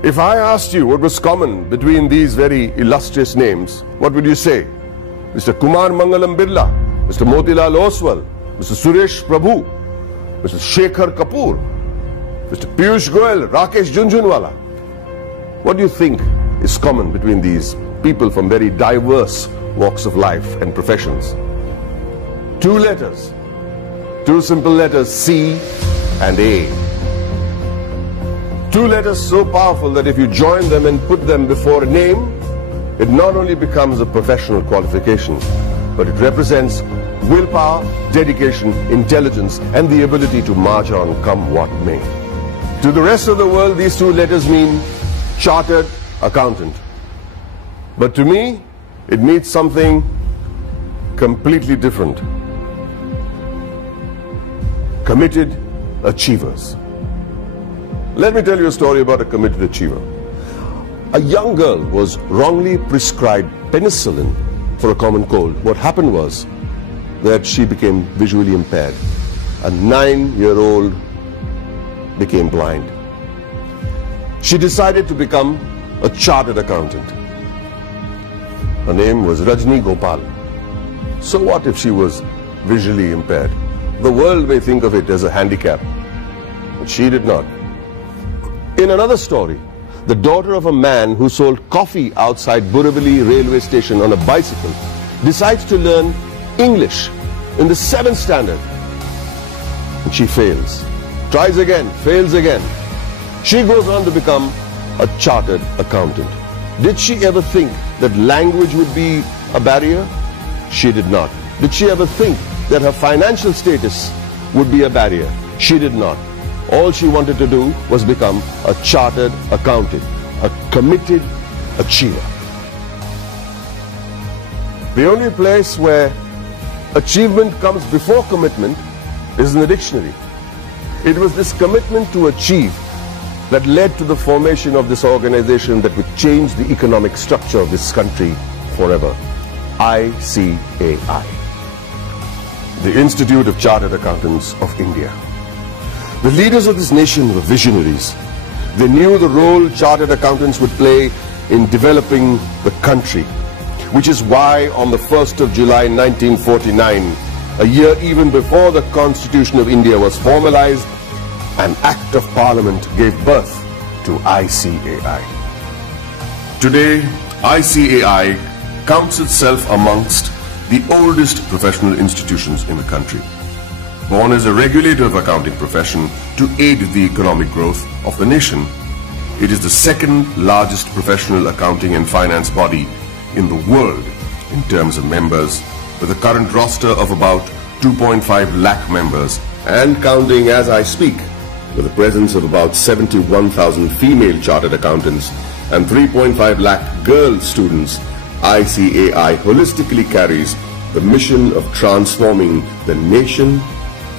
If I asked you what was common between these very illustrious names, what would you say? Mr. Kumar Mangalam Birla, Mr. Motilal Oswal, Mr. Suresh Prabhu, Mr. Shekhar Kapoor, Mr. Piyush Goyal, Rakesh Jhunjhunwala. What do you think is common between these people from very diverse walks of life and professions? Two letters, two simple letters, C and A. Two letters so powerful that if you join them and put them before a name, it not only becomes a professional qualification, but it represents willpower, dedication, intelligence, and the ability to march on come what may. To the rest of the world, these two letters mean chartered accountant. But to me, it means something completely different. Committed achievers. Let me tell you a story about a committed achiever. A young girl was wrongly prescribed penicillin for a common cold. What happened was that she became visually impaired. A 9-year-old became blind. She decided to become a chartered accountant. Her name was Rajni Gopal. So what if she was visually impaired? The world may think of it as a handicap, but she did not. In another story, the daughter of a man who sold coffee outside Borivali railway station on a bicycle decides to learn English in the 7th standard. And she fails. Tries again, fails again. She goes on to become a chartered accountant. Did she ever think that language would be a barrier? She did not. Did she ever think that her financial status would be a barrier? She did not. All she wanted to do was become a chartered accountant, a committed achiever. The only place where achievement comes before commitment is in the dictionary. It was this commitment to achieve that led to the formation of this organization that would change the economic structure of this country forever. ICAI, the Institute of Chartered Accountants of India. The leaders of this nation were visionaries. They knew the role chartered accountants would play in developing the country, which is why on the 1st of July 1949, a year even before the Constitution of India was formalized, an Act of Parliament gave birth to ICAI. Today, ICAI counts itself amongst the oldest professional institutions in the country. Born as a regulator of accounting profession to aid the economic growth of the nation, it is the second largest professional accounting and finance body in the world in terms of members, with a current roster of about 2.5 lakh members and counting as I speak, with a presence of about 71,000 female chartered accountants and 3.5 lakh girl students. ICAI holistically carries the mission of transforming the nation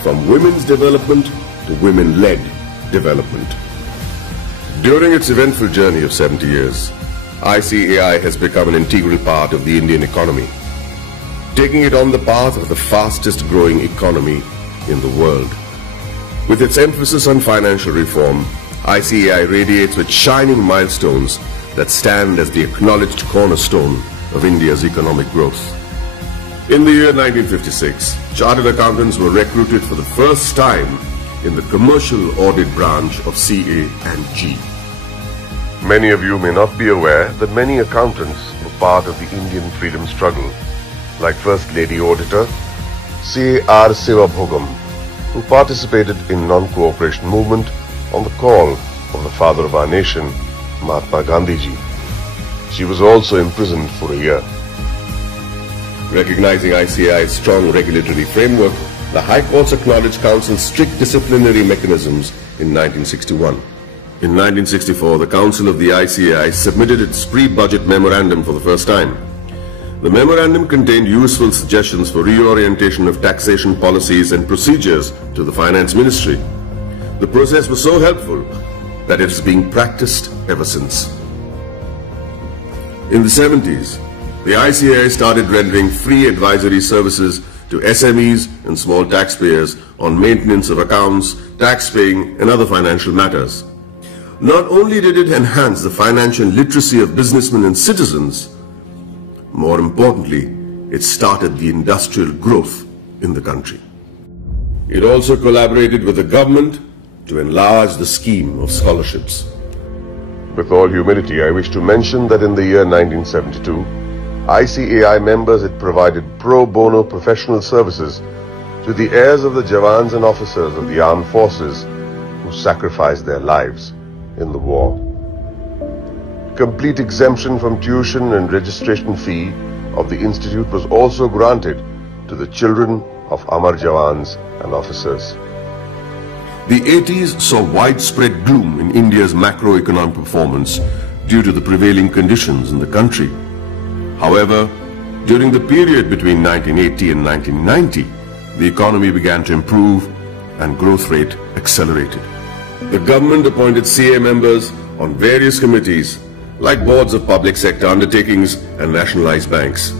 from women's development to women-led development. During its eventful journey of 70 years, ICAI has become an integral part of the Indian economy, taking it on the path of the fastest growing economy in the world. With its emphasis on financial reform, ICAI radiates with shining milestones that stand as the acknowledged cornerstone of India's economic growth. In the year 1956, chartered accountants were recruited for the first time in the commercial audit branch of CA&G. Many of you may not be aware that many accountants were part of the Indian freedom struggle, like First Lady Auditor C.A.R. Sivabhogam, who participated in non-cooperation movement on the call of the father of our nation, Mahatma Gandhiji. She was also imprisoned for a year. Recognizing ICAI's strong regulatory framework, the High Courts acknowledged Council's strict disciplinary mechanisms in 1961. In 1964, the Council of the ICAI submitted its pre-budget memorandum for the first time. The memorandum contained useful suggestions for reorientation of taxation policies and procedures to the Finance Ministry. The process was so helpful that it is being practiced ever since. In the 70s, the ICAI started rendering free advisory services to SMEs and small taxpayers on maintenance of accounts, tax paying and other financial matters. Not only did it enhance the financial literacy of businessmen and citizens, more importantly, it started the industrial growth in the country. It also collaborated with the government to enlarge the scheme of scholarships. With all humility, I wish to mention that in the year 1972, ICAI members had provided pro bono professional services to the heirs of the Jawans and officers of the armed forces who sacrificed their lives in the war. Complete exemption from tuition and registration fee of the institute was also granted to the children of Amar Jawans and officers. The 80s saw widespread gloom in India's macroeconomic performance due to the prevailing conditions in the country. However, during the period between 1980 and 1990, the economy began to improve and growth rate accelerated. The government appointed CA members on various committees like boards of public sector undertakings and nationalized banks.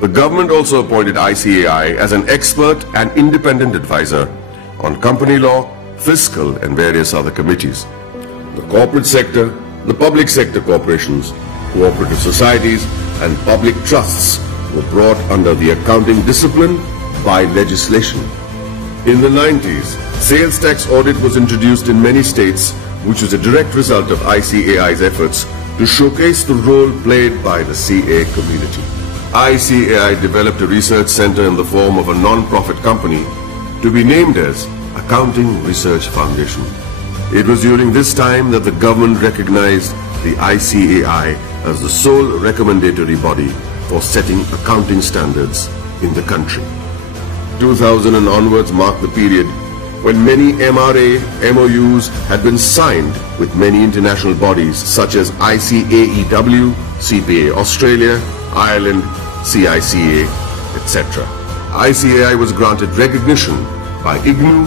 The government also appointed ICAI as an expert and independent advisor on company law, fiscal and various other committees. The corporate sector, the public sector corporations, cooperative societies and public trusts were brought under the accounting discipline by legislation. In the 90s, sales tax audit was introduced in many states, which was a direct result of ICAI's efforts to showcase the role played by the CA community. ICAI developed a research center in the form of a non-profit company to be named as Accounting Research Foundation. It was during this time that the government recognized the ICAI as the sole recommendatory body for setting accounting standards in the country. 2000 and onwards marked the period when many MRA MOUs had been signed with many international bodies such as ICAEW, CPA Australia, Ireland, CICA, etc. ICAI was granted recognition by IGNOU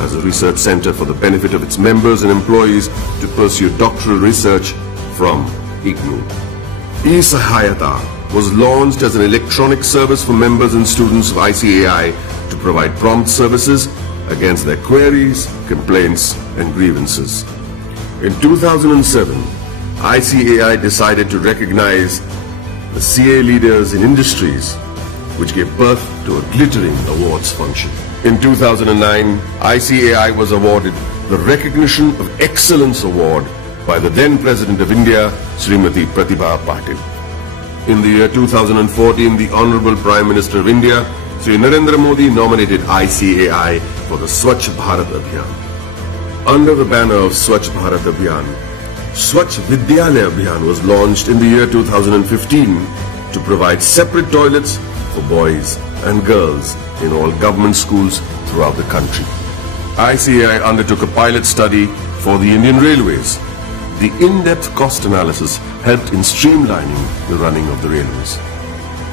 as a research center for the benefit of its members and employees to pursue doctoral research from IGNOU. eSahayata was launched as an electronic service for members and students of ICAI to provide prompt services against their queries, complaints and grievances. In 2007, ICAI decided to recognize the CA leaders in industries, which gave birth to a glittering awards function. In 2009, ICAI was awarded the Recognition of Excellence Award by the then President of India, Srimati Pratibha Patil. In the year 2014, the Honorable Prime Minister of India, Sri Narendra Modi, nominated ICAI for the Swachh Bharat Abhiyan. Under the banner of Swachh Bharat Abhiyan, Swachh Vidyalaya Abhiyan was launched in the year 2015 to provide separate toilets for boys and girls in all government schools throughout the country. ICAI undertook a pilot study for the Indian Railways. The in-depth cost analysis helped in streamlining the running of the railways.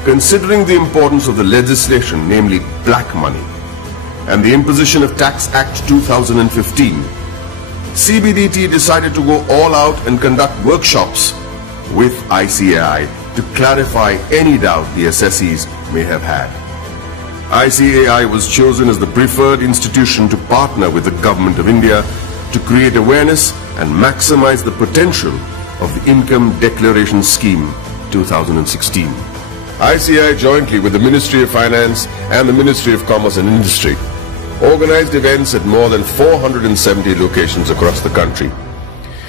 Considering the importance of the legislation, namely black money, and the imposition of Tax Act 2015, CBDT decided to go all out and conduct workshops with ICAI to clarify any doubt the assessees may have had. ICAI was chosen as the preferred institution to partner with the Government of India to create awareness and maximize the potential of the Income Declaration Scheme 2016. ICAI, jointly with the Ministry of Finance and the Ministry of Commerce and Industry, organized events at more than 470 locations across the country.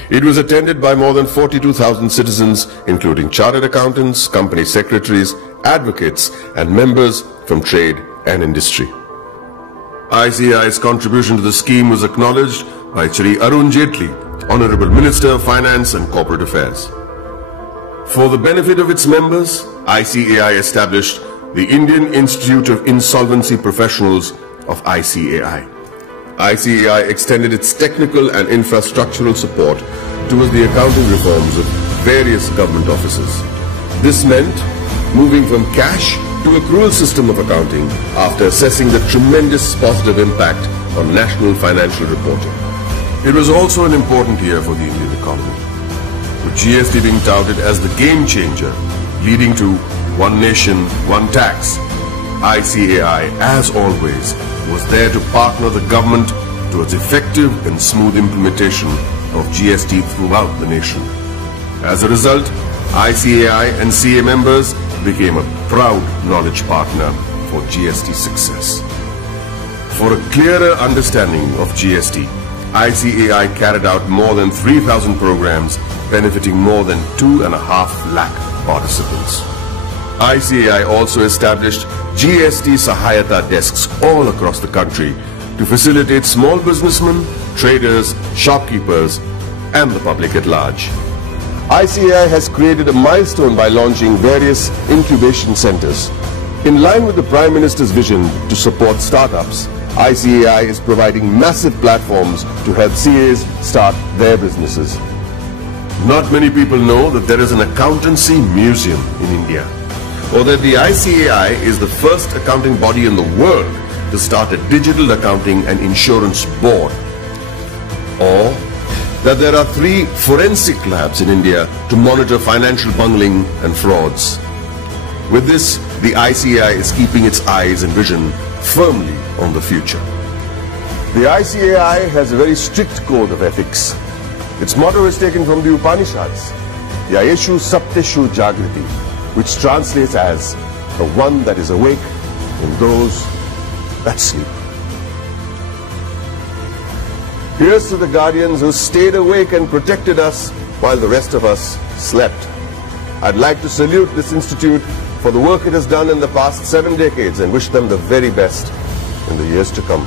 It was attended by more than 42,000 citizens, including chartered accountants, company secretaries, advocates, and members from trade and industry. ICAI's contribution to the scheme was acknowledged by Shri Arun Jaitley, Honorable Minister of Finance and Corporate Affairs. For the benefit of its members, ICAI established the Indian Institute of Insolvency Professionals of ICAI. ICAI extended its technical and infrastructural support towards the accounting reforms of various government offices. This meant moving from cash to accrual system of accounting after assessing the tremendous positive impact on national financial reporting. It was also an important year for the Indian economy, with GST being touted as the game changer, leading to one nation, one tax. ICAI, as always, was there to partner the government towards effective and smooth implementation of GST throughout the nation. As a result, ICAI and CA members became a proud knowledge partner for GST success. For a clearer understanding of GST, ICAI carried out more than 3,000 programs benefiting more than 2.5 lakh participants. ICAI also established GST Sahayata desks all across the country to facilitate small businessmen, traders, shopkeepers, and the public at large. ICAI has created a milestone by launching various incubation centers. In line with the Prime Minister's vision to support startups, ICAI is providing massive platforms to help CAs start their businesses. Not many people know that there is an accountancy museum in India, or that the ICAI is the first accounting body in the world to start a digital accounting and insurance board, or that there are 3 forensic labs in India to monitor financial bungling and frauds. With this, the ICAI is keeping its eyes and vision firmly on the future. The ICAI has a very strict code of ethics. Its motto is taken from the Upanishads, Yayeshu Sapteshu Jagriti, which translates as the one that is awake in those that sleep. Here's to the guardians who stayed awake and protected us while the rest of us slept. I'd like to salute this institute for the work it has done in the past 7 decades and wish them the very best in the years to come.